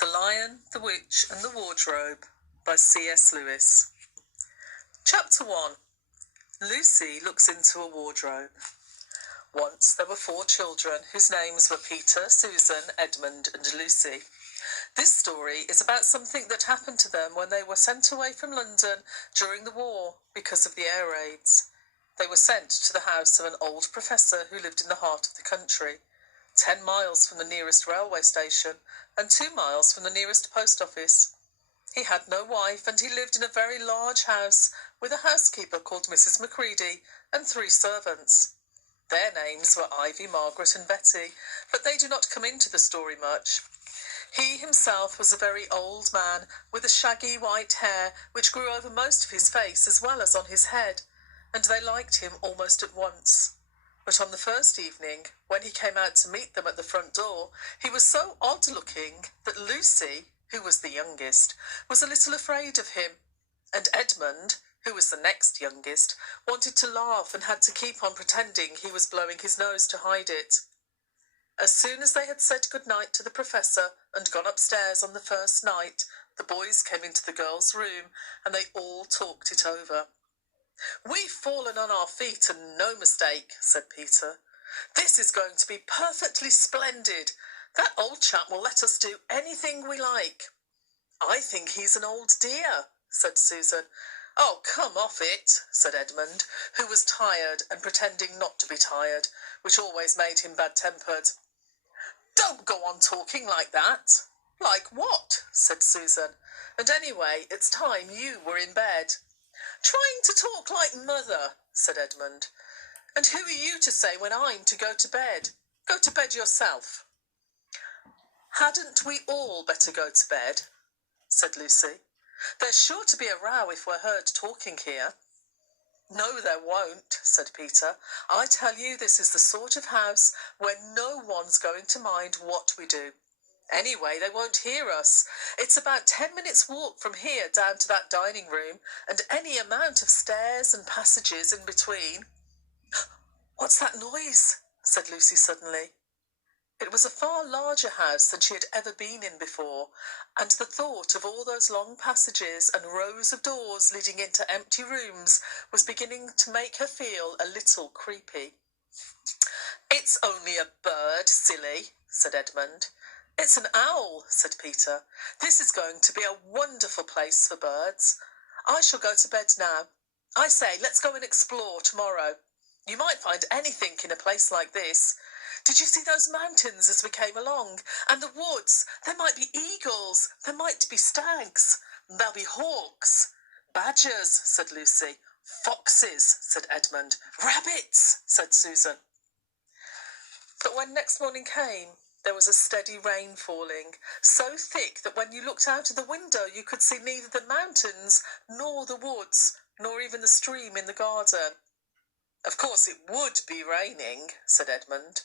The Lion, the Witch and the Wardrobe by C.S. Lewis. Chapter 1. Lucy looks into a wardrobe. Once there were 4 children whose names were Peter, Susan, Edmund and Lucy. This story is about something that happened to them when they were sent away from London during the war because of the air raids. They were sent to the house of an old professor who lived in the heart of the country, 10 miles from the nearest railway station and 2 miles from the nearest post office. He had no wife and he lived in a very large house with a housekeeper called Mrs. Macready and 3 servants. Their names were Ivy, Margaret and Betty, but they do not come into the story much. He himself was a very old man with a shaggy white hair which grew over most of his face as well as on his head, and they liked him almost at once. But on the first evening, when he came out to meet them at the front door, he was so odd-looking that Lucy, who was the youngest, was a little afraid of him, and Edmund, who was the next youngest, wanted to laugh and had to keep on pretending he was blowing his nose to hide it. As soon as they had said good night to the professor and gone upstairs on the first night, the boys came into the girls' room and they all talked it over. "We've fallen on our feet and no mistake," said Peter. "This is going to be perfectly splendid. That old chap will let us do anything we like." "I think he's an old dear," said Susan. "Oh, come off it," said Edmund, who was tired and pretending not to be tired, which always made him bad-tempered. "Don't go on talking like that." "Like what?" said Susan. "And anyway, it's time you were in bed." "Trying to talk like mother," said Edmund. "And who are you to say when I'm to go to bed? Go to bed yourself." "Hadn't we all better go to bed?" said Lucy. "There's sure to be a row if we're heard talking here." "No, there won't," said Peter. "I tell you this is the sort of house where no one's going to mind what we do. Anyway, they won't hear us. It's about 10 minutes' walk from here down to that dining room, and any amount of stairs and passages in between." "What's that noise?" said Lucy suddenly. It was a far larger house than she had ever been in before, and the thought of all those long passages and rows of doors leading into empty rooms was beginning to make her feel a little creepy. "It's only a bird, silly," said Edmund. "It's an owl," said Peter. "This is going to be a wonderful place for birds. I shall go to bed now. I say, let's go and explore tomorrow. You might find anything in a place like this. Did you see those mountains as we came along? And the woods? There might be eagles. There might be stags. There'll be hawks." "Badgers," said Lucy. "Foxes," said Edmund. "Rabbits," said Susan. But when next morning came, there was a steady rain falling, so thick that when you looked out of the window you could see neither the mountains nor the woods, nor even the stream in the garden. "Of course it would be raining," said Edmund.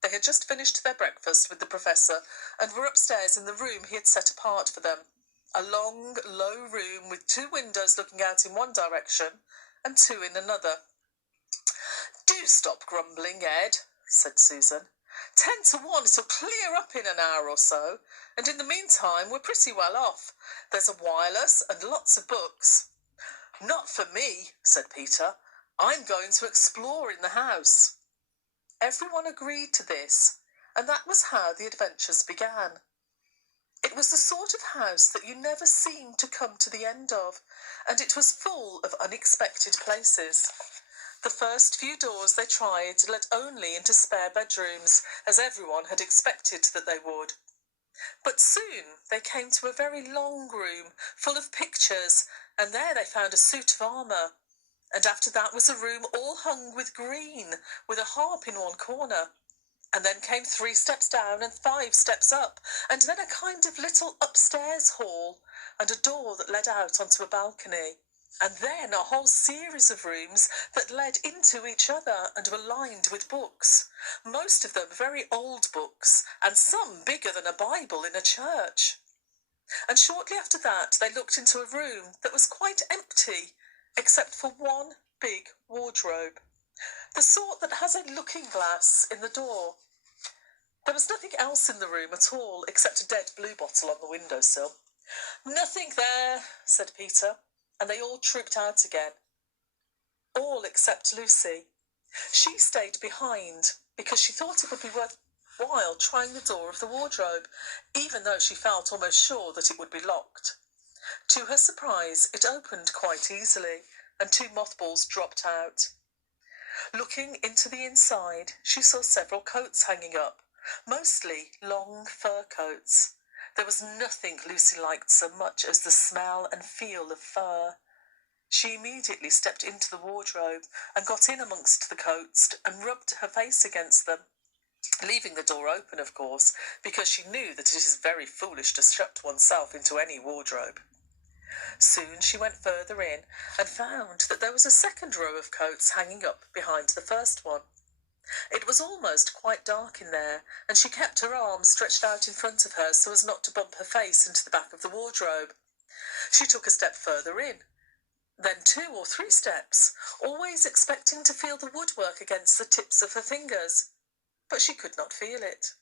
They had just finished their breakfast with the professor and were upstairs in the room he had set apart for them, a long, low room with 2 windows looking out in one direction and 2 in another. "Do stop grumbling, Ed," said Susan. 10 to 1 it'll clear up in an hour or so, and in the meantime we're pretty well off. There's a wireless and lots of books." "Not for me," said Peter. "I'm going to explore in the house." Everyone agreed to this, and that was how the adventures began. It was the sort of house that you never seemed to come to the end of, and it was full of unexpected places. The first few doors they tried led only into spare bedrooms, as everyone had expected that they would. But soon they came to a very long room, full of pictures, and there they found a suit of armour. And after that was a room all hung with green, with a harp in one corner. And then came 3 steps down and 5 steps up, and then a kind of little upstairs hall, and a door that led out onto a balcony. And then a whole series of rooms that led into each other and were lined with books, most of them very old books, and some bigger than a Bible in a church. And shortly after that they looked into a room that was quite empty, except for one big wardrobe, the sort that has a looking-glass in the door. There was nothing else in the room at all except a dead blue bottle on the windowsill. "Nothing there," said Peter, and they all trooped out again. All except Lucy. She stayed behind because she thought it would be worthwhile trying the door of the wardrobe, even though she felt almost sure that it would be locked. To her surprise, it opened quite easily, and 2 mothballs dropped out. Looking into the inside, she saw several coats hanging up, mostly long fur coats. There was nothing Lucy liked so much as the smell and feel of fur. She immediately stepped into the wardrobe and got in amongst the coats and rubbed her face against them, leaving the door open, of course, because she knew that it is very foolish to shut oneself into any wardrobe. Soon she went further in and found that there was a second row of coats hanging up behind the first one. It was almost quite dark in there, and she kept her arms stretched out in front of her so as not to bump her face into the back of the wardrobe. She took a step further in, then 2 or 3 steps, always expecting to feel the woodwork against the tips of her fingers, but she could not feel it.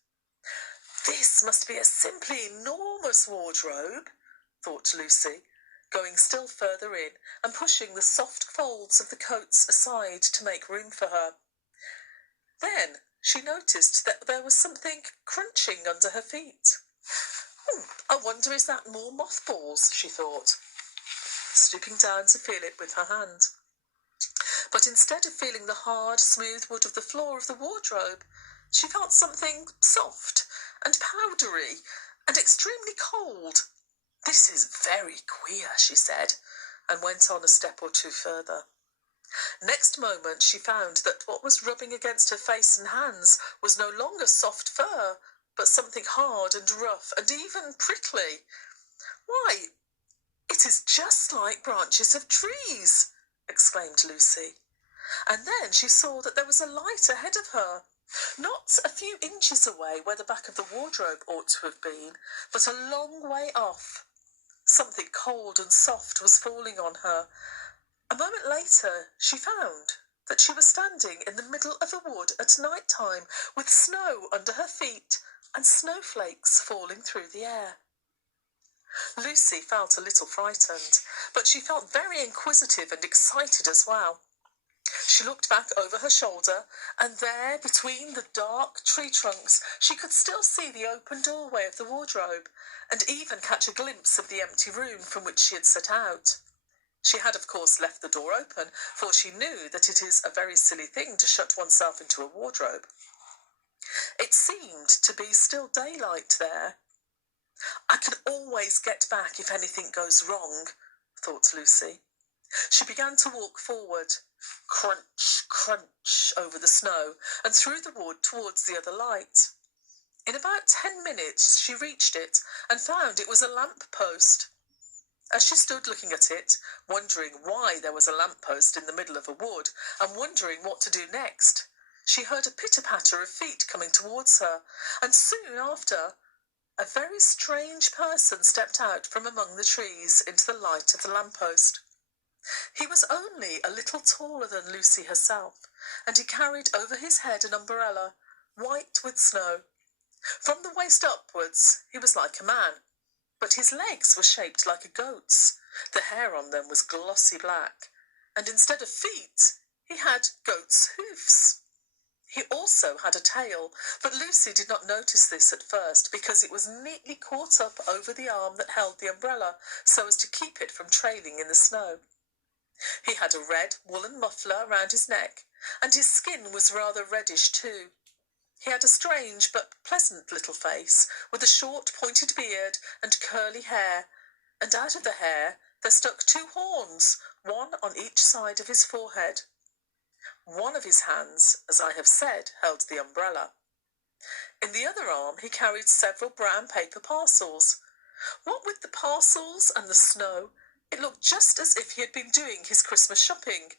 "This must be a simply enormous wardrobe," thought Lucy, going still further in and pushing the soft folds of the coats aside to make room for her. Then she noticed that there was something crunching under her feet. "I wonder is that more mothballs," she thought, stooping down to feel it with her hand. But instead of feeling the hard, smooth wood of the floor of the wardrobe, she felt something soft and powdery and extremely cold. "This is very queer," she said, and went on a step or 2 further. Next moment she found that what was rubbing against her face and hands was no longer soft fur, but something hard and rough and even prickly. "Why, it is just like branches of trees!" exclaimed Lucy. And then she saw that there was a light ahead of her, not a few inches away where the back of the wardrobe ought to have been, but a long way off. Something cold and soft was falling on her. A moment later she found that she was standing in the middle of a wood at night time, with snow under her feet and snowflakes falling through the air. Lucy felt a little frightened, but she felt very inquisitive and excited as well. She looked back over her shoulder, and there, between the dark tree trunks, she could still see the open doorway of the wardrobe, and even catch a glimpse of the empty room from which she had set out. She had, of course, left the door open, for she knew that it is a very silly thing to shut oneself into a wardrobe. It seemed to be still daylight there. "I can always get back if anything goes wrong," thought Lucy. She began to walk forward, crunch, crunch, over the snow, and through the wood towards the other light. In about 10 minutes she reached it and found it was a lamp post. As she stood looking at it, wondering why there was a lamp post in the middle of a wood, and wondering what to do next, she heard a pitter-patter of feet coming towards her, and soon after a very strange person stepped out from among the trees into the light of the lamp-post. He was only a little taller than Lucy herself, and he carried over his head an umbrella, white with snow. From the waist upwards he was like a man, but his legs were shaped like a goat's. The hair on them was glossy black, and instead of feet he had goat's hoofs. He also had a tail, but Lucy did not notice this at first because it was neatly caught up over the arm that held the umbrella so as to keep it from trailing in the snow. He had a red woolen muffler round his neck, and his skin was rather reddish too. He had a strange but pleasant little face, with a short pointed beard and curly hair, and out of the hair there stuck 2 horns, one on each side of his forehead. One of his hands, as I have said, held the umbrella. In the other arm he carried several brown paper parcels. What with the parcels and the snow, it looked just as if he had been doing his Christmas shopping.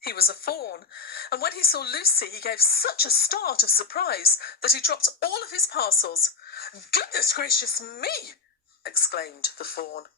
He was a fawn, and when he saw Lucy he gave such a start of surprise that he dropped all of his parcels. "Goodness gracious me!" exclaimed the fawn.